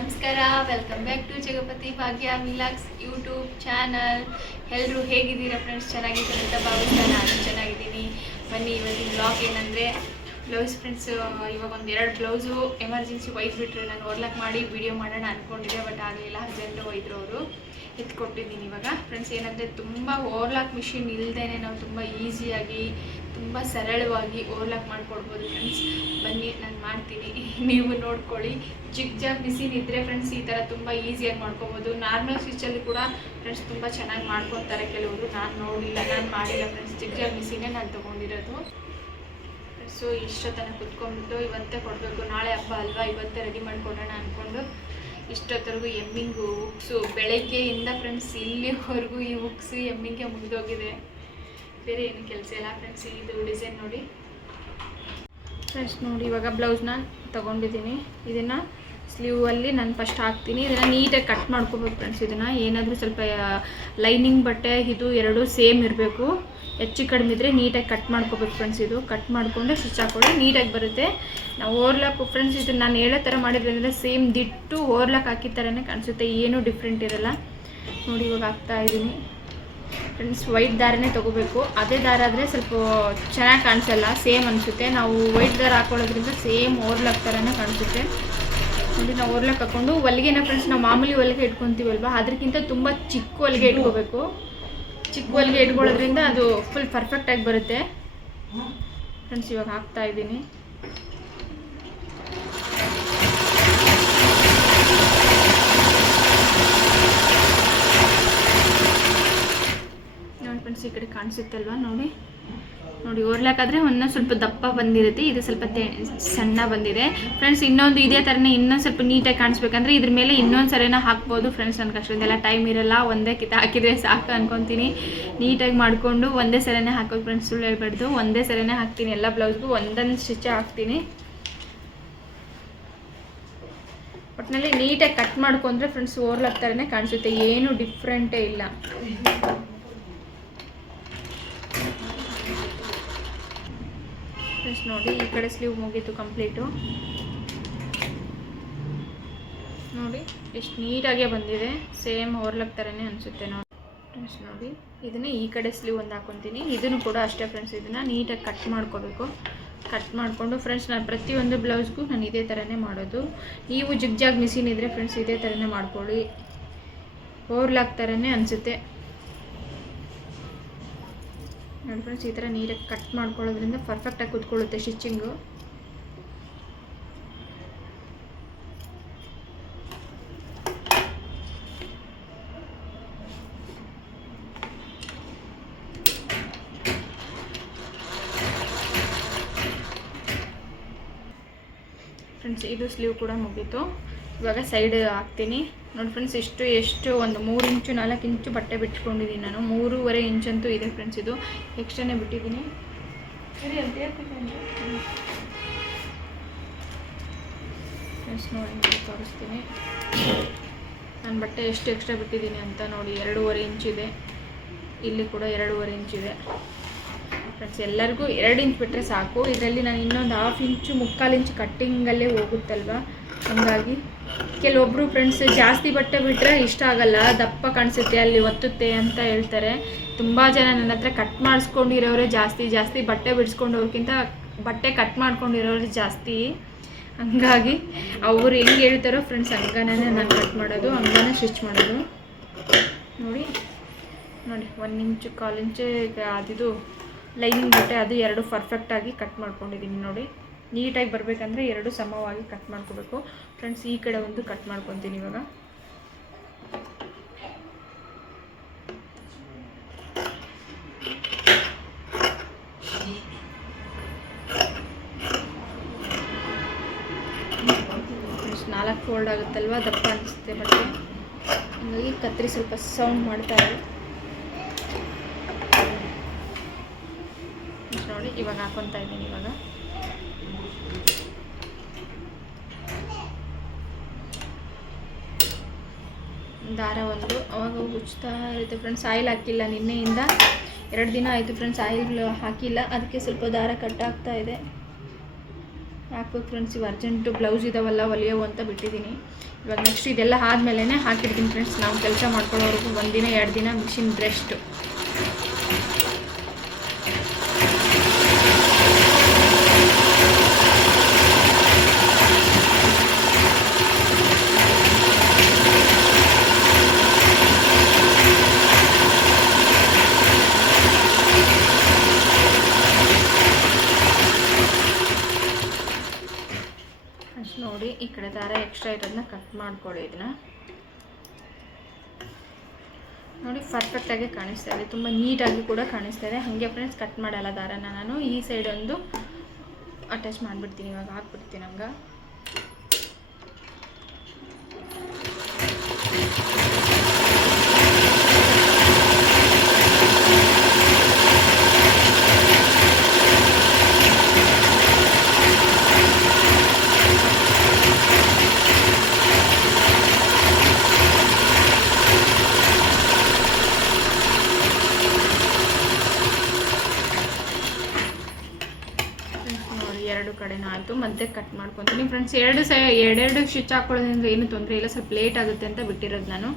ನಮಸ್ಕಾರ, welcome back to Jagapathi Bhagya ಮಿಲಾಕ್ಸ್ YouTube channel. ಎಲ್ಲರೂ ಹೇಗಿದ್ದೀರಾ ಫ್ರೆಂಡ್ಸ್? ಚೆನ್ನಾಗಿದ್ದೀನಿ ಅಂತ ಭಾವಿಸ್ತಾ ನಾನು ಚೆನ್ನಾಗಿದ್ದೀನಿ. ಬನ್ನಿ, ಇವತ್ತಿನ ಬ್ಲಾಗ್ ಏನಂದರೆ ಬ್ಲೌಸ್ ಫ್ರೆಂಡ್ಸ್. ಇವಾಗ ಒಂದೆರಡು ಬ್ಲೌಸು ಎಮರ್ಜೆನ್ಸಿ ಒಯ್ದುಬಿಟ್ರೆ ನಾನು ಓರ್ಲಾಕ್ ಮಾಡಿ ವಿಡಿಯೋ ಮಾಡೋಣ ಅಂದ್ಕೊಂಡಿದ್ದೆ, ಬಟ್ ಆಗಲಿಲ್ಲ. ಅರ್ಜೆಂಟು ಒಯ್ದರು ಅವರು, ಎತ್ಕೊಟ್ಟಿದ್ದೀನಿ ಇವಾಗ ಫ್ರೆಂಡ್ಸ್. ಏನಂದರೆ ತುಂಬ ಓರ್ಲಾಕ್ ಮಿಷಿನ್ ಇಲ್ಲದೇ ನಾವು ತುಂಬ ಈಸಿಯಾಗಿ ತುಂಬ ಸರಳವಾಗಿ ಓರ್ಲಾಕ್ ಮಾಡಿಕೊಡ್ಬೋದು ಫ್ರೆಂಡ್ಸ್. ಬನ್ನಿ, ನಾನು ಮಾಡ್ತೀನಿ, ನೀವು ನೋಡ್ಕೊಳ್ಳಿ. ಜಿಗ್ ಮಿಷಿನ್ ಇದ್ದರೆ ಫ್ರೆಂಡ್ಸ್ ಈ ಥರ ತುಂಬ ಈಸಿಯಾಗಿ ಮಾಡ್ಕೊಬೋದು. ನಾರ್ಮಲ್ ಸ್ಟಿಚಲ್ಲಿ ಕೂಡ ಫ್ರೆಂಡ್ಸ್ ತುಂಬ ಚೆನ್ನಾಗಿ ಮಾಡ್ಕೊತಾರೆ ಕೆಲವರು. ನಾನು ನೋಡಿಲ್ಲ, ನಾನು ಮಾಡಿಲ್ಲ ಫ್ರೆಂಡ್ಸ್. ಜಿಗ್ ಮಿಷಿನೇ ನಾನು ತೊಗೊಂಡಿರೋದು. ಸೊ ಇಷ್ಟೊತ್ತನ ಕುತ್ಕೊಂಡ್ಬಿಟ್ಟು ಇವತ್ತೇ ಕೊಡಬೇಕು, ನಾಳೆ ಹಬ್ಬ ಅಲ್ವಾ, ಇವತ್ತೇ ರೆಡಿ ಮಾಡ್ಕೊಡೋಣ ಅಂದ್ಕೊಂಡು ಇಷ್ಟೊತ್ತರೆಗೂ ಎಮ್ಮಿಂಗು ಉಕ್ಸು ಬೆಳಗ್ಗೆಯಿಂದ ಫ್ರೆಂಡ್ಸ್ ಇಲ್ಲಿವರೆಗೂ ಈ ಉಕ್ಸು ಎಮ್ಮಿಂಗೆ ಮುಗಿದೋಗಿದೆ. ಬೇರೆ ಏನು ಕೆಲಸ ಇಲ್ಲ ಫ್ರೆಂಡ್ಸ್. ಇದು ಡಿಸೈನ್ ನೋಡಿ ಫ್ರೆಂಡ್ಸ್. ನೋಡಿ, ಇವಾಗ ಬ್ಲೌಸ್ನ ತೊಗೊಂಡಿದ್ದೀನಿ. ಇದನ್ನು ಸ್ಲೀವಲ್ಲಿ ನಾನು ಫಸ್ಟ್ ಹಾಕ್ತೀನಿ. ಇದನ್ನು ನೀಟಾಗಿ ಕಟ್ ಮಾಡ್ಕೋಬೇಕು ಫ್ರೆಂಡ್ಸ್. ಇದನ್ನು ಏನಾದರೂ ಸ್ವಲ್ಪ ಲೈನಿಂಗ್ ಬಟ್ಟೆ ಇದು ಎರಡೂ ಸೇಮ್ ಇರಬೇಕು. ಹೆಚ್ಚು ಕಡಿಮೆ ಇದ್ದರೆ ನೀಟಾಗಿ ಕಟ್ ಮಾಡ್ಕೋಬೇಕು ಫ್ರೆಂಡ್ಸ್. ಇದು ಕಟ್ ಮಾಡಿಕೊಂಡು ಸ್ಟಿಚ್ ಹಾಕ್ಕೊಳ್ಳಿ, ನೀಟಾಗಿ ಬರುತ್ತೆ. ನಾವು ಓರ್ಲಾಕ್ ಫ್ರೆಂಡ್ಸ್ ಇದು ನಾನು ಹೇಳೋ ಥರ ಮಾಡಿದ್ರಿಂದ ಸೇಮ್ ದಿಟ್ಟು ಓರ್ಲಾಕ್ ಹಾಕಿದ ಥರನೇ ಕಾಣಿಸುತ್ತೆ, ಏನೂ ಡಿಫ್ರೆಂಟ್ ಇರೋಲ್ಲ. ನೋಡಿ, ಇವಾಗ ಹಾಕ್ತಾಯಿದ್ದೀನಿ ಫ್ರೆಂಡ್ಸ್. ವೈಟ್ ದಾರನೇ ತೊಗೋಬೇಕು. ಅದೇ ದಾರ ಆದರೆ ಸ್ವಲ್ಪ ಚೆನ್ನಾಗಿ ಕಾಣಿಸಲ್ಲ, ಸೇಮ್ ಅನಿಸುತ್ತೆ. ನಾವು ವೈಟ್ ದಾರ ಹಾಕೊಳ್ಳೋದ್ರಿಂದ ಸೇಮ್ ಓರ್ಲಾಕ್ ಥರನೇ ಕಾಣಿಸುತ್ತೆ. ನೋಡಿ, ನಾವು ಓರ್ಲಾಕ್ ಹಾಕ್ಕೊಂಡು ಹೊಲಿಗೆನ ಫ್ರೆಂಡ್ಸ್ ನಾವು ಮಾಮೂಲಿ ಹೊಲಿಗೆ ಇಟ್ಕೊತೀವಲ್ವ, ಅದಕ್ಕಿಂತ ತುಂಬ ಚಿಕ್ಕ ಹೊಲಿಗೆ ಇಟ್ಕೋಬೇಕು. ಚಿಕ್ಕ ಹೊಲಿಗೆ ಇಟ್ಕೊಳ್ಳೋದ್ರಿಂದ ಅದು ಫುಲ್ ಪರ್ಫೆಕ್ಟಾಗಿ ಬರುತ್ತೆ ಫ್ರೆಂಡ್ಸ್. ಇವಾಗ ಹಾಕ್ತಾಯಿದ್ದೀನಿ. ನೋಡಿ ಫ್ರೆಂಡ್ಸ್, ಈ ಕಡೆ ಕಾಣಿಸುತ್ತಲ್ವ, ನೋಡಿ ನೋಡಿ ಓರ್ಲಾಕಾದರೆ ಒಂದೊಂದು ಸ್ವಲ್ಪ ದಪ್ಪ ಬಂದಿರುತ್ತೆ, ಇದು ಸ್ವಲ್ಪ ಸಣ್ಣ ಬಂದಿದೆ ಫ್ರೆಂಡ್ಸ್. ಇನ್ನೊಂದು ಇದೇ ಥರನೇ ಇನ್ನೊಂದು ಸ್ವಲ್ಪ ನೀಟಾಗಿ ಕಾಣಿಸ್ಬೇಕಂದ್ರೆ ಇದ್ರ ಮೇಲೆ ಇನ್ನೊಂದು ಸರಿನ ಹಾಕ್ಬೋದು ಫ್ರೆಂಡ್ಸ್. ನನಗೆ ಅಷ್ಟೊಂದೆಲ್ಲ ಟೈಮ್ ಇರೋಲ್ಲ, ಒಂದೇ ಕಿತ್ತ ಹಾಕಿದರೆ ಸಾಕು ಅನ್ಕೊತೀನಿ. ನೀಟಾಗಿ ಮಾಡಿಕೊಂಡು ಒಂದೇ ಸರಿನೇ ಹಾಕೋದು ಫ್ರೆಂಡ್ಸ್, ಸುಳ್ಳು ಹೇಳ್ಬಾರ್ದು. ಒಂದೇ ಸರಿನೇ ಹಾಕ್ತೀನಿ, ಎಲ್ಲ ಬ್ಲೌಸ್ಗೂ ಒಂದೊಂದು ಸ್ಟಿಚ್ ಹಾಕ್ತೀನಿ. ಒಟ್ಟಿನಲ್ಲಿ ನೀಟಾಗಿ ಕಟ್ ಮಾಡ್ಕೊಂಡ್ರೆ ಫ್ರೆಂಡ್ಸ್ ಓರ್ಲಾಕ್ ಥರನೇ ಕಾಣಿಸುತ್ತೆ, ಏನೂ ಡಿಫ್ರೆಂಟೇ ಇಲ್ಲ. ಫ್ರೆಂಡ್ಸ್ ನೋಡಿ, ಈ ಕಡೆ ಸ್ಲೀವ್ ಮುಗೀತು ಕಂಪ್ಲೀಟು. ನೋಡಿ ಎಷ್ಟು ನೀಟಾಗೇ ಬಂದಿದೆ, ಸೇಮ್ ಓರ್ಲಾಕ್ ಥರನೇ ಅನಿಸುತ್ತೆ ನೋಡಿ ಫ್ರೆಂಡ್ಸ್. ನೋಡಿ, ಇದನ್ನೇ ಈ ಕಡೆ ಸ್ಲೀವ್ ಒಂದು ಹಾಕ್ಕೊತೀನಿ. ಇದನ್ನು ಕೂಡ ಅಷ್ಟೇ ಫ್ರೆಂಡ್ಸ್, ಇದನ್ನು ನೀಟಾಗಿ ಕಟ್ ಮಾಡ್ಕೋಬೇಕು. ಕಟ್ ಮಾಡಿಕೊಂಡು ಫ್ರೆಂಡ್ಸ್ ನಾನು ಪ್ರತಿಯೊಂದು ಬ್ಲೌಸ್ಗೂ ನಾನು ಇದೇ ಥರನೇ ಮಾಡೋದು. ನೀವು ಜಿಗ್ ಮಿಷಿನ್ ಇದ್ದರೆ ಫ್ರೆಂಡ್ಸ್ ಇದೇ ಥರನೇ ಮಾಡ್ಕೊಳ್ಳಿ, ಓರ್ಲಾಕ್ ಥರನೇ ಅನಿಸುತ್ತೆ ನೋಡಿ ಫ್ರೆಂಡ್ಸ್. ಈ ಥರ ನೀಟಾಗಿ ಕಟ್ ಮಾಡ್ಕೊಳ್ಳೋದ್ರಿಂದ ಪರ್ಫೆಕ್ಟಾಗಿ ಕೂತ್ಕೊಳ್ಳುತ್ತೆ ಸ್ಟಿಚಿಂಗು. ಫ್ರೆಂಡ್ಸ್ ಇದು ಸ್ಲೀವ್ ಕೂಡ ಮುಗೀತು. ಇವಾಗ ಸೈಡ್ ಹಾಕ್ತೀನಿ ನೋಡಿ ಫ್ರೆಂಡ್ಸ್. ಎಷ್ಟು ಒಂದು 3 ಇಂಚು 4 ಇಂಚು ಬಟ್ಟೆ ಬಿಟ್ಕೊಂಡಿದ್ದೀನಿ ನಾನು. 3.5 ಇಂಚಂತೂ ಇದೆ ಫ್ರೆಂಡ್ಸ್, ಇದು ಎಕ್ಸ್ಟ್ರಾನೇ ಬಿಟ್ಟಿದ್ದೀನಿ. ಫ್ರೆಂಡ್ಸ್ ನೋಡಿ ತೋರಿಸ್ತೀನಿ ನಾನು ಬಟ್ಟೆ ಎಷ್ಟು ಎಕ್ಸ್ಟ್ರಾ ಬಿಟ್ಟಿದ್ದೀನಿ ಅಂತ. ನೋಡಿ 2.5 ಇಂಚಿದೆ, ಇಲ್ಲಿ ಕೂಡ 2.5 ಇಂಚಿದೆ ಫ್ರೆಂಡ್ಸ್. ಎಲ್ಲರಿಗೂ 2 ಇಂಚ್ ಬಿಟ್ಟರೆ ಸಾಕು. ಇದರಲ್ಲಿ ನಾನು ಇನ್ನೊಂದು 1/2 ಇಂಚು 3/4 ಇಂಚು ಕಟ್ಟಿಂಗಲ್ಲೇ ಹೋಗುತ್ತಲ್ವ, ಹಾಗಾಗಿ ಕೆಲವೊಬ್ಬರು ಫ್ರೆಂಡ್ಸ್ ಜಾಸ್ತಿ ಬಟ್ಟೆ ಬಿಟ್ಟರೆ ಇಷ್ಟ ಆಗಲ್ಲ, ದಪ್ಪ ಕಾಣಿಸುತ್ತೆ, ಅಲ್ಲಿ ಒತ್ತುತ್ತೆ ಅಂತ ಹೇಳ್ತಾರೆ. ತುಂಬ ಜನ ನನ್ನ ಹತ್ರ ಕಟ್ ಮಾಡಿಸ್ಕೊಂಡಿರೋರೇ ಜಾಸ್ತಿ ಬಟ್ಟೆ ಬಿಡಿಸ್ಕೊಂಡವ್ರಿಗಿಂತ ಬಟ್ಟೆ ಕಟ್ ಮಾಡ್ಕೊಂಡಿರೋರು ಜಾಸ್ತಿ. ಹಂಗಾಗಿ ಅವ್ರು ಹೆಂಗೆ ಹೇಳ್ತಾರೋ ಫ್ರೆಂಡ್ಸ್ ಹಂಗನೇ ನಾನು ಕಟ್ ಮಾಡೋದು, ಹಂಗನೇ ಸ್ಟಿಚ್ ಮಾಡೋದು. ನೋಡಿ 1 ಇಂಚು 1/4 ಇಂಚು ಅದಿದು ಲೈನಿಂಗ್ ಬಟ್ಟೆ, ಅದು 2 ಪರ್ಫೆಕ್ಟಾಗಿ ಕಟ್ ಮಾಡ್ಕೊಂಡಿದ್ದೀನಿ. ನೋಡಿ, ನೀಟಾಗಿ ಬರಬೇಕಂದ್ರೆ 2 ಸಮವಾಗಿ ಕಟ್ ಮಾಡ್ಕೋಬೇಕು ಫ್ರೆಂಡ್ಸ್. ಈ ಕಡೆ ಒಂದು ಕಟ್ ಮಾಡ್ಕೊತೀನಿ ಇವಾಗ. ಫ್ರೆಂಡ್ಸ್ 4 ಫೋಲ್ಡ್ ಆಗುತ್ತಲ್ವ, ದಪ್ಪ ಅನಿಸುತ್ತೆ ಬಟ್ಟೆ, ಹಾಗಾಗಿ ಕತ್ರಿ ಸ್ವಲ್ಪ ಸೌಂಡ್ ಮಾಡ್ತಾರೆ ನೋಡಿ. ಇವಾಗ ಹಾಕೊತಾ ಇದ್ದೀನಿ. ಇವಾಗ ದಾರ ಒಂದು ಅವಾಗ ಉಜ್ತಾ ಇರುತ್ತೆ ಫ್ರೆಂಡ್ಸ್. ಆಯಿಲ್ ಹಾಕಿಲ್ಲ, ನಿನ್ನೆಯಿಂದ 2 ದಿನ ಆಯಿತು ಫ್ರೆಂಡ್ಸ್ ಆಯಿಲ್ ಹಾಕಿಲ್ಲ, ಅದಕ್ಕೆ ಸ್ವಲ್ಪ ದಾರ ಕಟ್ ಆಗ್ತಾ ಇದೆ. ಹಾಕ್ಬೇಕು ಫ್ರೆಂಡ್ಸ್. ಇವು ಅರ್ಜೆಂಟು ಬ್ಲೌಸ್ ಇದಾವಲ್ಲ ಹೊಲಿಯೋವು ಅಂತ ಬಿಟ್ಟಿದ್ದೀನಿ. ಇವಾಗ ನೆಕ್ಸ್ಟ್ ಇದೆಲ್ಲ ಆದಮೇಲೆ ಹಾಕಿರ್ತೀನಿ ಫ್ರೆಂಡ್ಸ್. ನಾವು ಕೆಲಸ ಮಾಡ್ಕೊಳ್ಳೋವರೆಗೂ 1 ದಿನ 2 ದಿನ ಮಿಷಿನ್ ರೆಸ್ಟು. ನೋಡಿ ಈ ಕಡೆ ದಾರ ಎಕ್ಸ್ಟ್ರಾ ಇರೋದನ್ನ ಕಟ್ ಮಾಡ್ಕೊಳ್ಳಿ. ಇದನ್ನ ನೋಡಿ ಪರ್ಫೆಕ್ಟಾಗಿ ಕಾಣಿಸ್ತಾ ಇದೆ, ತುಂಬ ನೀಟಾಗಿ ಕೂಡ ಕಾಣಿಸ್ತಾ ಇದೆ. ಹಾಗೆ ಫ್ರೆಂಡ್ಸ್ ಕಟ್ ಮಾಡಲ್ಲ ದಾರನ ನಾನು. ಈ ಸೈಡ್ ಒಂದು ಅಟ್ಯಾಚ್ ಮಾಡಿಬಿಡ್ತೀನಿ. ಇವಾಗ ಹಾಕ್ಬಿಡ್ತೀನಿ ಹಂಗೆ. ಎರಡು ಕಡೆನೂ ಆಯಿತು. ಮತ್ತೆ ಕಟ್ ಮಾಡ್ಕೊತೀನಿ ಫ್ರೆಂಡ್ಸ್. ಎರಡು ಸ್ಟಿಚ್ ಹಾಕ್ಕೊಳ್ಳೋದ್ರಿಂದ ಏನು ತೊಂದರೆ ಇಲ್ಲ, ಸ್ವಲ್ಪ ಲೇಟ್ ಆಗುತ್ತೆ ಅಂತ ಬಿಟ್ಟಿರೋದು ನಾನು.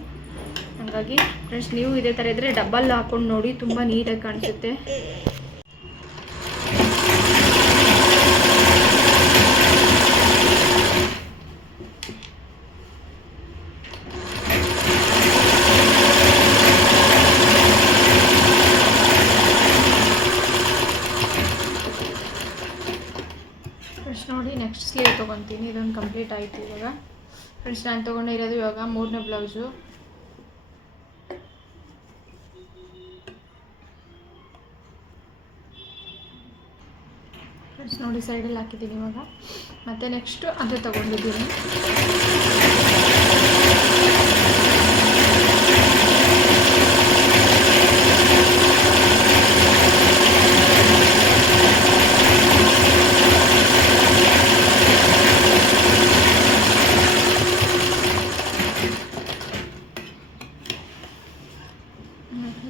ಹಾಗಾಗಿ ಫ್ರೆಂಡ್ಸ್ ನೀವು ಇದೇ ಥರ ಇದ್ದರೆ ಡಬಲ್ ಹಾಕ್ಕೊಂಡು ನೋಡಿ, ತುಂಬ ನೀಟಾಗಿ ಕಾಣಿಸುತ್ತೆ. ನೋಡಿ ನೆಕ್ಸ್ಟ್ ಸ್ಲೀವ್ ತೊಗೊತೀನಿ. ಇದೊಂದು ಕಂಪ್ಲೀಟ್ ಆಯಿತು ಇವಾಗ ಫ್ರೆಂಡ್ಸ್. ನಾನು ತೊಗೊಂಡಿರೋದು ಇವಾಗ 3ನೇ ಬ್ಲೌಸು. ಫ್ರೆಂಡ್ಸ್ ನೋಡಿ ಸೈಡಲ್ಲಿ ಹಾಕಿದ್ದೀನಿ ಇವಾಗ. ಮತ್ತು ನೆಕ್ಸ್ಟು ಅದು ತೊಗೊಂಡಿದ್ದೀನಿ.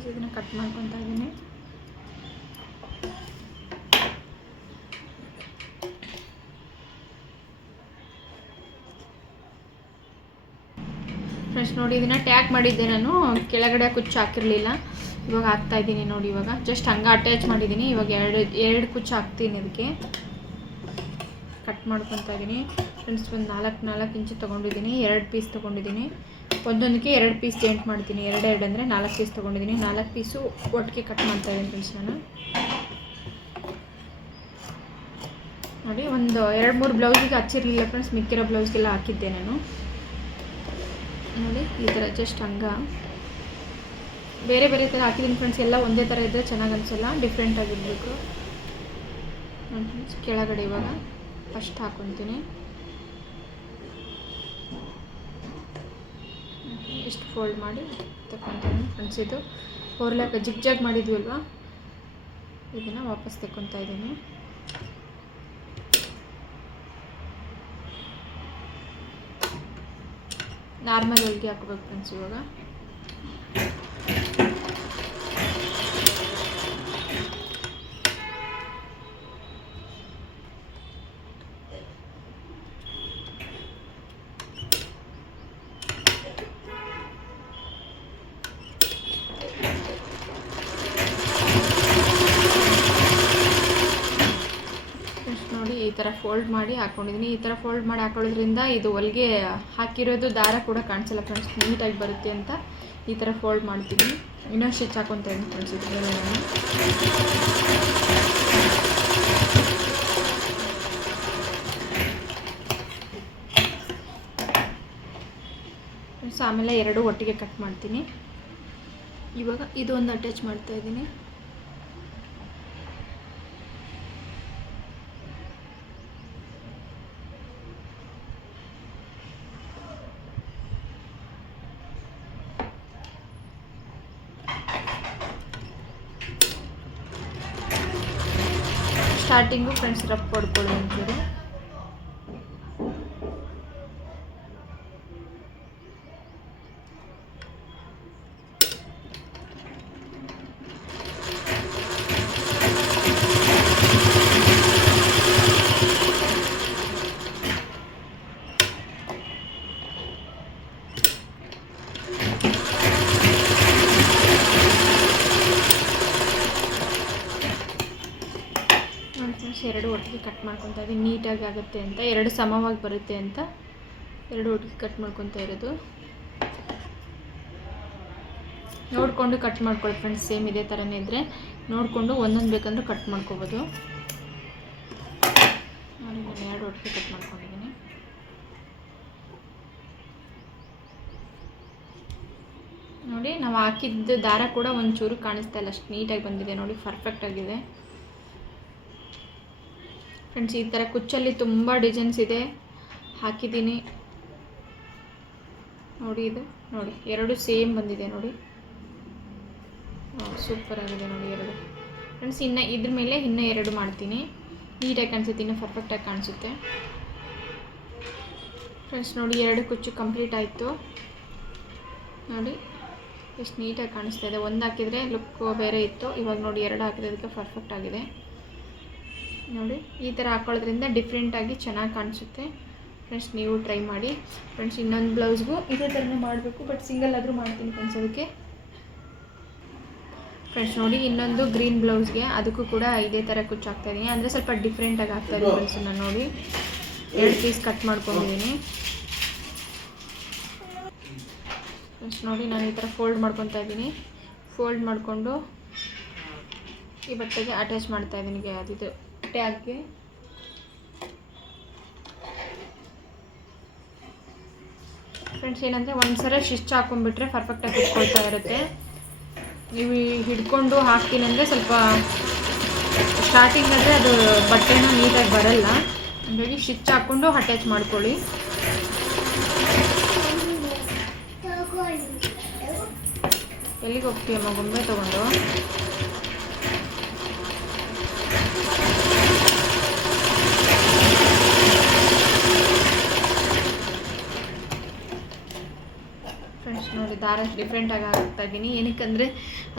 ಇದನ್ನು ಕಟ್ ಮಾಡ್ಕೊತಾ ಇದ್ದೀನಿ. ಫ್ರೆಂಡ್ಸ್ ನೋಡಿ ಇದನ್ನು ಟ್ಯಾಗ್ ಮಾಡಿದ್ದೆ ನಾನು, ಕೆಳಗಡೆ ಕುಚ್ಚು ಹಾಕಿರಲಿಲ್ಲ. ಇವಾಗ ಹಾಕ್ತಾ ಇದ್ದೀನಿ ನೋಡಿ. ಇವಾಗ ಜಸ್ಟ್ ಹಂಗೆ ಅಟ್ಯಾಚ್ ಮಾಡಿದ್ದೀನಿ. ಇವಾಗ ಎರಡು ಕುಚ್ಚು ಹಾಕ್ತೀನಿ. ಇದಕ್ಕೆ ಕಟ್ ಮಾಡ್ಕೊತಾ ಇದ್ದೀನಿ ಫ್ರೆಂಡ್ಸ್. ಒಂದು 4 ಇಂಚು ತೊಗೊಂಡಿದ್ದೀನಿ. 2 ಪೀಸ್ ತೊಗೊಂಡಿದ್ದೀನಿ. ಒಂದೊಂದಕ್ಕೆ 2 ಪೀಸ್ ಜಾಯಿಂಟ್ ಮಾಡ್ತೀನಿ. 2 ಅಂದರೆ 4 ಪೀಸ್ ತೊಗೊಂಡಿದ್ದೀನಿ. 4 ಪೀಸು ಒಟ್ಟಿಗೆ ಕಟ್ ಮಾಡ್ತಾ ಇದ್ದೀನಿ ಫ್ರೆಂಡ್ಸ್ ನಾನು. ನೋಡಿ ಒಂದು 2-3 ಬ್ಲೌಸಿಗೆ ಹಚ್ಚಿರಲಿಲ್ಲ ಫ್ರೆಂಡ್ಸ್. ಮಿಕ್ಕಿರೋ ಬ್ಲೌಸ್ಗೆಲ್ಲ ಹಾಕಿದ್ದೆ ನಾನು. ನೋಡಿ ಈ ಥರ ಜಸ್ಟ್ ಹಂಗೆ ಬೇರೆ ಬೇರೆ ಥರ ಹಾಕಿದ್ದೀನಿ ಫ್ರೆಂಡ್ಸ್. ಎಲ್ಲ ಒಂದೇ ಥರ ಇದ್ದರೆ ಚೆನ್ನಾಗಿ ಅನಿಸಲ್ಲ, ಡಿಫ್ರೆಂಟಾಗಿರಬೇಕು ನೋಡಿ ಫ್ರೆಂಡ್ಸ್. ಕೆಳಗಡೆ ಇವಾಗ ಫಸ್ಟ್ ಹಾಕ್ಕೊತೀನಿ. ಇಷ್ಟು ಫೋಲ್ಡ್ ಮಾಡಿ ತಗೊತೀನಿ ಫ್ರೆಂಡ್ಸ್. ಇದು ಓರ್ಲಾಕ ಜಿಗ್ ಮಾಡಿದ್ವಿ ಅಲ್ವಾ, ಇದನ್ನು ವಾಪಸ್ ತಗೊತಾ ಇದ್ದೀನಿ. ನಾರ್ಮಲ್ ಹೊಲಿಗೆ ಹಾಕೋಬೇಕು ಫ್ರೆಂಡ್ಸ್ ಇವಾಗ. ನೋಡಿ ಈ ಥರ ಫೋಲ್ಡ್ ಮಾಡಿ ಹಾಕ್ಕೊಂಡಿದ್ದೀನಿ. ಈ ಥರ ಫೋಲ್ಡ್ ಮಾಡಿ ಹಾಕೊಳ್ಳೋದ್ರಿಂದ ಇದು ಹೊಲಿಗೆ ಹಾಕಿರೋದು ದಾರ ಕೂಡ ಕಾಣಿಸಲ್ಲ ಫ್ರೆಂಡ್ಸ್, ನೀಟಾಗಿ ಬರುತ್ತೆ ಅಂತ ಈ ಥರ ಫೋಲ್ಡ್ ಮಾಡ್ತೀನಿ. ಇನ್ನೊಂದು ಸ್ಟಿಚ್ ಹಾಕ್ಕೊತಾ ಇದ್ದೀನಿ ಫ್ರೆಂಡ್ಸ್. ಇದ್ರ ಮೇಲೆ ನಾನು ಆಮೇಲೆ 2 ಒಟ್ಟಿಗೆ ಕಟ್ ಮಾಡ್ತೀನಿ. ಇವಾಗ ಇದೊಂದು ಅಟ್ಯಾಚ್ ಮಾಡ್ತಾ ಇದ್ದೀನಿ. ಸ್ಟಾರ್ಟಿಂಗು ಫ್ರೆಂಡ್ಸ್ ರಫ್ ಹೊಡ್ಕೊಳ್ಳಿ ಅಂತೀರಿ. ನೋಡಿ ಫ್ರೆಂಡ್ಸ್, ಎರಡು ಒಟ್ಟಿಗೆ ಕಟ್ ಮಾಡ್ಕೊತಾ ಇದ್ದೀನಿ, ನೀಟಾಗಿ ಆಗುತ್ತೆ ಅಂತ, ಎರಡು ಸಮವಾಗಿ ಬರುತ್ತೆ ಅಂತ ಎರಡು ಒಟ್ಟಿಗೆ ಕಟ್ ಮಾಡ್ಕೊತಾ ಇರೋದು. ನೋಡಿಕೊಂಡು ಕಟ್ ಮಾಡ್ಕೊಳ್ಳಿ ಫ್ರೆಂಡ್ಸ್, ಸೇಮ್ ಇದೇ ಥರನೇ ಇದ್ದರೆ ನೋಡಿಕೊಂಡು ಒಂದೊಂದು ಬೇಕಂದ್ರೆ ಕಟ್ ಮಾಡ್ಕೋಬೋದು. ನೋಡಿ ನಾನು ಎರಡು ಒಟ್ಟಿಗೆ ಕಟ್ ಮಾಡ್ಕೊಂಡಿದ್ದೀನಿ. ನೋಡಿ ನಾವು ಹಾಕಿದ್ದ ದಾರ ಕೂಡ ಒಂಚೂರು ಕಾಣಿಸ್ತಾ ಇಲ್ಲ, ಅಷ್ಟು ನೀಟಾಗಿ ಬಂದಿದೆ ನೋಡಿ, ಪರ್ಫೆಕ್ಟ್ ಆಗಿದೆ ಫ್ರೆಂಡ್ಸ್. ಈ ಥರ ಕುಚ್ಚಲ್ಲಿ ತುಂಬ ಡಿಸೈನ್ಸ್ ಇದೆ, ಹಾಕಿದ್ದೀನಿ ನೋಡಿ. ಇದು ನೋಡಿ ಎರಡು ಸೇಮ್ ಬಂದಿದೆ ನೋಡಿ, ಸೂಪರ್ ಆಗಿದೆ ನೋಡಿ ಎರಡು ಫ್ರೆಂಡ್ಸ್. ಇನ್ನು ಇದ್ರ ಮೇಲೆ ಇನ್ನೂ ಎರಡು ಮಾಡ್ತೀನಿ, ನೀಟಾಗಿ ಕಾಣಿಸುತ್ತೆ, ಇನ್ನೂ ಪರ್ಫೆಕ್ಟಾಗಿ ಕಾಣಿಸುತ್ತೆ ಫ್ರೆಂಡ್ಸ್. ನೋಡಿ ಎರಡು ಕುಚ್ಚು ಕಂಪ್ಲೀಟ್ ಆಯಿತು ನೋಡಿ, ಎಷ್ಟು ನೀಟಾಗಿ ಕಾಣಿಸ್ತಾ ಇದೆ. ಒಂದು ಹಾಕಿದರೆ ಲುಕ್ ಬೇರೆ ಇತ್ತು, ಇವಾಗ ನೋಡಿ ಎರಡು ಹಾಕಿರೋದಕ್ಕೆ ಪರ್ಫೆಕ್ಟ್ ಆಗಿದೆ ನೋಡಿ. ಈ ಥರ ಹಾಕೊಳ್ಳೋದ್ರಿಂದ ಡಿಫ್ರೆಂಟಾಗಿ ಚೆನ್ನಾಗಿ ಕಾಣಿಸುತ್ತೆ ಫ್ರೆಂಡ್ಸ್, ನೀವು ಟ್ರೈ ಮಾಡಿ ಫ್ರೆಂಡ್ಸ್. ಇನ್ನೊಂದು ಬ್ಲೌಸ್ಗೂ ಇದೇ ಥರನೇ ಮಾಡಬೇಕು, ಬಟ್ ಸಿಂಗಲ್ ಆದರೂ ಮಾಡ್ತೀನಿ ಫ್ರೆಂಡ್ಸ್ ಅದಕ್ಕೆ ಫ್ರೆಂಡ್ಸ್. ನೋಡಿ ಇನ್ನೊಂದು ಗ್ರೀನ್ ಬ್ಲೌಸ್ಗೆ ಅದಕ್ಕೂ ಕೂಡ ಇದೇ ಥರ ಕುಚ್ಚು ಹಾಕ್ತಾಯಿದ್ದೀನಿ, ಅಂದರೆ ಸ್ವಲ್ಪ ಡಿಫ್ರೆಂಟಾಗಿ ಹಾಕ್ತಾಯಿದ್ದೀನಿ ಫ್ರೆಂಡ್ಸ್. ನಾನು ನೋಡಿ ಎರಡು ಪೀಸ್ ಕಟ್ ಮಾಡ್ಕೊಂಡಿದ್ದೀನಿ ಫ್ರೆಂಡ್ಸ್. ನೋಡಿ ನಾನು ಈ ಥರ ಫೋಲ್ಡ್ ಮಾಡ್ಕೊತಾ ಇದ್ದೀನಿ, ಫೋಲ್ಡ್ ಮಾಡಿಕೊಂಡು ಈ ಬಟ್ಟೆಗೆ ಅಟ್ಯಾಚ್ ಮಾಡ್ತಾಯಿದ್ದೀನಿ. ಅದಿದು ಟ್ಯಾಗ್ಗೆ ಫ್ರೆಂಡ್ಸ್ ಏನಂದರೆ ಒಂದು ಸಲ ಸ್ಟಿಚ್ ಹಾಕೊಂಡ್ಬಿಟ್ರೆ ಪರ್ಫೆಕ್ಟಾಗಿ ಇಟ್ಕೊಳ್ತಾ ಇರುತ್ತೆ. ನೀವು ಹಿಡ್ಕೊಂಡು ಹಾಕ್ತೀನಿ ಅಂದರೆ ಸ್ವಲ್ಪ ಸ್ಟಾರ್ಟಿಂಗ್ ಆದರೆ ಅದು ಬಟ್ಟೆನೂ ನೀಟಾಗಿ ಬರಲ್ಲ, ಹಾಗಾಗಿ ಸ್ಟಿಚ್ ಹಾಕ್ಕೊಂಡು ಅಟ್ಯಾಚ್ ಮಾಡ್ಕೊಳ್ಳಿ. ಎಲ್ಲಿಗೆ ಹೋಗ್ತೀಯಮ್ಮ ಗೊಂಬೆ ತೊಗೊಂಡು? ಫ್ರೆಂಡ್ಸ್ ನೋಡಿ ದಾರ ಡಿಫ್ರೆಂಟಾಗಿ ಹಾಕ್ತಾಯಿದ್ದೀನಿ, ಏನಕ್ಕಂದರೆ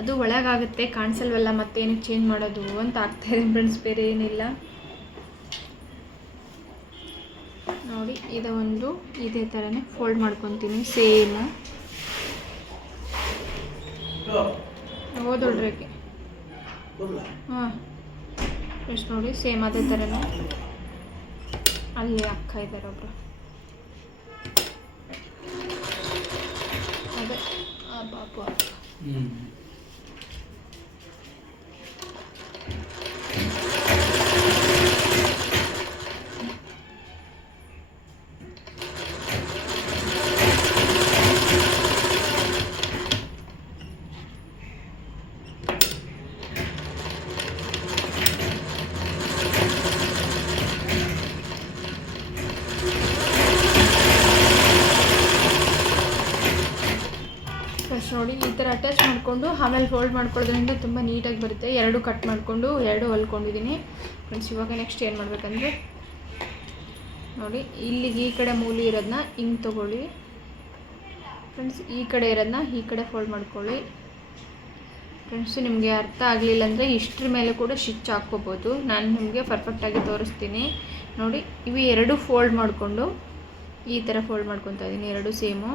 ಅದು ಒಳಗಾಗುತ್ತೆ ಕಾಣಿಸಲ್ವಲ್ಲ, ಮತ್ತೆ ಏನಕ್ಕೆ ಚೇಂಜ್ ಮಾಡೋದು ಅಂತ ಆಗ್ತಾಯಿದ್ದೀನಿ ಫ್ರೆಂಡ್ಸ್, ಬೇರೆ ಏನಿಲ್ಲ ನೋಡಿ. ಇದು ಒಂದು ಇದೇ ಥರನೇ ಫೋಲ್ಡ್ ಮಾಡ್ಕೊತೀನಿ ಸೇಮು, ಓದೊಳ್ರಕ್ಕೆ ಹಾಂ ಫ್ರೆಂಡ್ಸ್. ನೋಡಿ ಸೇಮ್ ಅದೇ ಥರನೇ ಅಲ್ಲಿ ಅಕ್ಕ ಇದ್ದಾರೆ ಒಬ್ಬರು, ಅದೇ ಆ ಪಾಪು ಅಕ್ಕ. ನೋಡಿ ಈ ಥರ ಅಟ್ಯಾಚ್ ಮಾಡಿಕೊಂಡು ಆಮೇಲೆ ಫೋಲ್ಡ್ ಮಾಡ್ಕೊಳ್ಳೋದ್ರಿಂದ ತುಂಬ ನೀಟಾಗಿ ಬರುತ್ತೆ. ಎರಡು ಕಟ್ ಮಾಡಿಕೊಂಡು ಎರಡು ಹೊಲ್ಕೊಂಡಿದ್ದೀನಿ ಫ್ರೆಂಡ್ಸ್. ಇವಾಗ ನೆಕ್ಸ್ಟ್ ಏನು ಮಾಡಬೇಕಂದ್ರೆ ನೋಡಿ ಇಲ್ಲಿಗೆ ಈ ಕಡೆ ಮೂಲೆ ಇರೋದನ್ನ ಹಿಂಗೆ ತೊಗೊಳ್ಳಿ ಫ್ರೆಂಡ್ಸ್, ಈ ಕಡೆ ಇರೋದನ್ನ ಈ ಕಡೆ ಫೋಲ್ಡ್ ಮಾಡ್ಕೊಳ್ಳಿ ಫ್ರೆಂಡ್ಸ್. ನಿಮಗೆ ಅರ್ಥ ಆಗಲಿಲ್ಲ ಅಂದರೆ ಇಷ್ಟ್ರ ಮೇಲೆ ಕೂಡ ಸ್ಟಿಚ್ ಹಾಕ್ಕೋಬೋದು, ನಾನು ನಿಮಗೆ ಪರ್ಫೆಕ್ಟಾಗಿ ತೋರಿಸ್ತೀನಿ ನೋಡಿ. ಇವು ಎರಡು ಫೋಲ್ಡ್ ಮಾಡಿಕೊಂಡು ಈ ಥರ ಫೋಲ್ಡ್ ಮಾಡ್ಕೊತಾ ಇದ್ದೀನಿ, ಎರಡು ಸೇಮು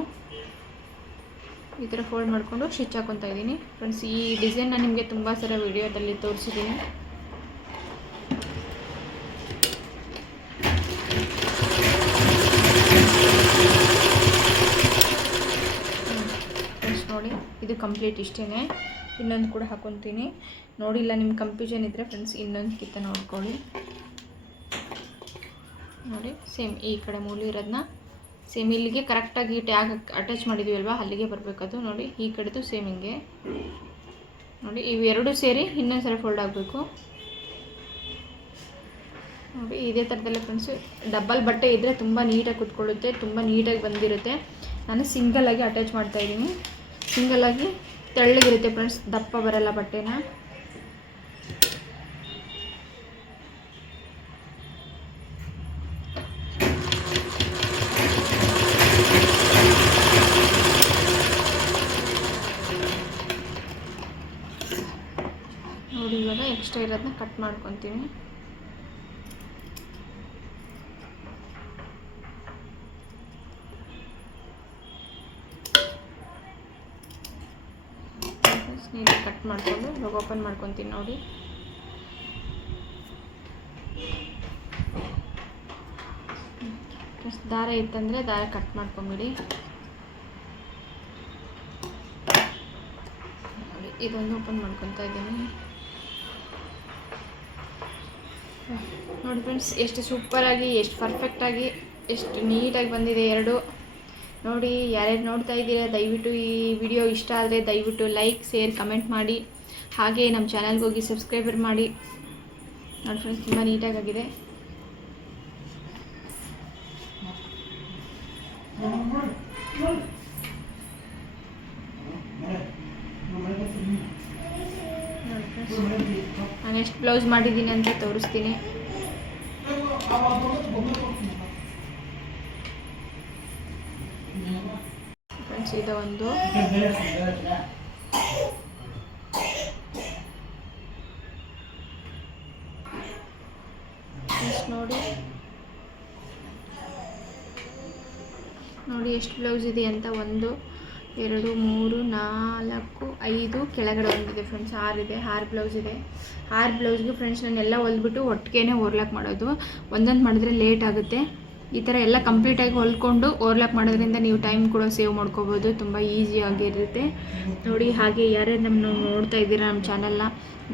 ಈ ಥರ ಫೋಲ್ಡ್ ಮಾಡಿಕೊಂಡು ಸ್ಟಿಚ್ ಹಾಕ್ಕೊತಾ ಇದ್ದೀನಿ ಫ್ರೆಂಡ್ಸ್. ಈ ಡಿಸೈನ್ ನಾನು ನಿಮಗೆ ತುಂಬ ಸಲ ವಿಡಿಯೋದಲ್ಲಿ ತೋರಿಸಿದ್ದೀನಿ. ಫ್ರೆಂಡ್ಸ್ ನೋಡಿ ಇದು ಕಂಪ್ಲೀಟ್ ಇಷ್ಟೇ, ಇನ್ನೊಂದು ಕೂಡ ಹಾಕ್ಕೊತೀನಿ ನೋಡಿಲ್ಲ. ನಿಮ್ಗೆ ಕನ್ಫ್ಯೂಷನ್ ಇದ್ದರೆ ಫ್ರೆಂಡ್ಸ್ ಇನ್ನೊಂದು ಕಿತ್ತ ನೋಡ್ಕೊಳ್ಳಿ ನೋಡಿ. ಸೇಮ್ ಈ ಕಡೆ ಮೂಲೆ ಇರೋದನ್ನ ಸೇಮ್ ಇಲ್ಲಿಗೆ ಕರೆಕ್ಟಾಗಿ ಟ್ಯಾಗ್ ಅಟ್ಯಾಚ್ ಮಾಡಿದ್ದೀವಿ ಅಲ್ವಾ, ಅಲ್ಲಿಗೆ ಬರಬೇಕದು ನೋಡಿ. ಈ ಕಡೆದು ಸೇಮ್ ಹಿಂಗೆ ನೋಡಿ, ಇವೆರಡು ಸೇರಿ ಇನ್ನೊಂದು ಸಲ ಫೋಲ್ಡ್ ಆಗಬೇಕು ನೋಡಿ. ಇದೇ ಥರದಲ್ಲೇ ಫ್ರೆಂಡ್ಸು ಡಬ್ಬಲ್ ಬಟ್ಟೆ ಇದ್ದರೆ ತುಂಬ ನೀಟಾಗಿ ಕುತ್ಕೊಳ್ಳುತ್ತೆ, ತುಂಬ ನೀಟಾಗಿ ಬಂದಿರುತ್ತೆ. ನಾನು ಸಿಂಗಲಾಗಿ ಅಟ್ಯಾಚ್ ಮಾಡ್ತಾಯಿದ್ದೀನಿ, ಸಿಂಗಲಾಗಿ ತೆಳ್ಳಗಿರುತ್ತೆ ಫ್ರೆಂಡ್ಸ್, ದಪ್ಪ ಬರಲ್ಲ ಬಟ್ಟೆನ. ನೋಡಿ ಇವಾಗ ಎಕ್ಸ್ಟ್ರಾ ಇರೋದನ್ನ ಕಟ್ ಮಾಡ್ಕೊತೀನಿ. ನೀಟಾಗಿ ಕಟ್ ಮಾಡಿಕೊಂಡು ಇವಾಗ ಓಪನ್ ಮಾಡ್ಕೊತೀನಿ ನೋಡಿ. ದಾರ ಇತ್ತಂದರೆ ದಾರ ಕಟ್ ಮಾಡ್ಕೊಂಬಿಡಿ. ಇದೊಂದು ಓಪನ್ ಮಾಡ್ಕೊತಾ ಇದ್ದೀನಿ. ನೋಡಿ ಫ್ರೆಂಡ್ಸ್, ಎಷ್ಟು ಸೂಪರಾಗಿ, ಎಷ್ಟು ಪರ್ಫೆಕ್ಟಾಗಿ, ಎಷ್ಟು ನೀಟಾಗಿ ಬಂದಿದೆ ಎರಡು. ನೋಡಿ, ಯಾರ್ಯಾರು ನೋಡ್ತಾ ಇದ್ದೀರಾ ದಯವಿಟ್ಟು ಈ ವಿಡಿಯೋ ಇಷ್ಟ ಆದರೆ ದಯವಿಟ್ಟು ಲೈಕ್, ಶೇರ್, ಕಮೆಂಟ್ ಮಾಡಿ. ಹಾಗೆ ನಮ್ಮ ಚಾನಲ್ಗೆ ಹೋಗಿ ಸಬ್ಸ್ಕ್ರೈಬರ್ ಮಾಡಿ. ನೋಡಿ ಫ್ರೆಂಡ್ಸ್, ತುಂಬ ನೀಟಾಗಿದೆ. ನಾನು ಎಷ್ಟು ಬ್ಲೌಸ್ ಮಾಡಿದ್ದೀನಿ ಅಂತ ತೋರಿಸ್ತೀನಿ. ಫ್ರೆಂಡ್ಸ್, ಇದು ಒಂದು ನೋಡಿ ಎಷ್ಟು ಬ್ಲೌಸ್ ಇದೆ ಅಂತ. 1 2 3 4 5 ಕೆಳಗಡೆ ಒಂದಿದೆ ಫ್ರೆಂಡ್ಸ್, 6 ಇದೆ. 6 ಬ್ಲೌಸ್ ಇದೆ. 6 ಬ್ಲೌಸ್ಗೆ ಫ್ರೆಂಡ್ಸ್ ನಾನೆಲ್ಲ ಹೊಲ್ಬಿಟ್ಟು ಒಟ್ಟಿಗೆ ಓರ್ಲಾಕ್ ಮಾಡೋದು. ಒಂದೊಂದು ಮಾಡಿದ್ರೆ ಲೇಟ್ ಆಗುತ್ತೆ. ಈ ಥರ ಎಲ್ಲ ಕಂಪ್ಲೀಟಾಗಿ ಹೊಲ್ಕೊಂಡು ಓರ್ಲಾಕ್ ಮಾಡೋದ್ರಿಂದ ನೀವು ಟೈಮ್ ಕೂಡ ಸೇವ್ ಮಾಡ್ಕೋಬೋದು, ತುಂಬ ಈಸಿಯಾಗಿರುತ್ತೆ. ನೋಡಿ, ಹಾಗೆ ಯಾರ್ಯಾರು ನಮ್ಮನ್ನು ನೋಡ್ತಾ ಇದ್ದೀರಾ ನಮ್ಮ ಚಾನಲ್ನ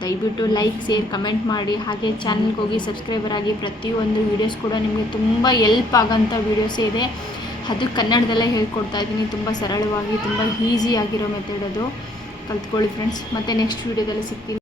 ದಯವಿಟ್ಟು ಲೈಕ್, ಶೇರ್, ಕಮೆಂಟ್ ಮಾಡಿ. ಹಾಗೆ ಚಾನಲ್ಗೆ ಹೋಗಿ ಸಬ್ಸ್ಕ್ರೈಬರ್ ಆಗಿ. ಪ್ರತಿಯೊಂದು ವೀಡಿಯೋಸ್ ಕೂಡ ನಿಮಗೆ ತುಂಬ ಎಲ್ಪ್ ಆಗೋಂಥ ವೀಡಿಯೋಸೇ ಇದೆ. ಅದು ಕನ್ನಡದಲ್ಲೇ ಹೇಳ್ಕೊಡ್ತಾ ಇದ್ದೀನಿ. ತುಂಬ ಸರಳವಾಗಿ, ತುಂಬ ಈಸಿಯಾಗಿರೋ ಮೆಥಡ್ ಅದು. ಕಲ್ತ್ಕೊಳ್ಳಿ ಫ್ರೆಂಡ್ಸ್. ಮತ್ತು ನೆಕ್ಸ್ಟ್ ವೀಡಿಯೋದಲ್ಲಿ ಸಿಗ್ತೀನಿ.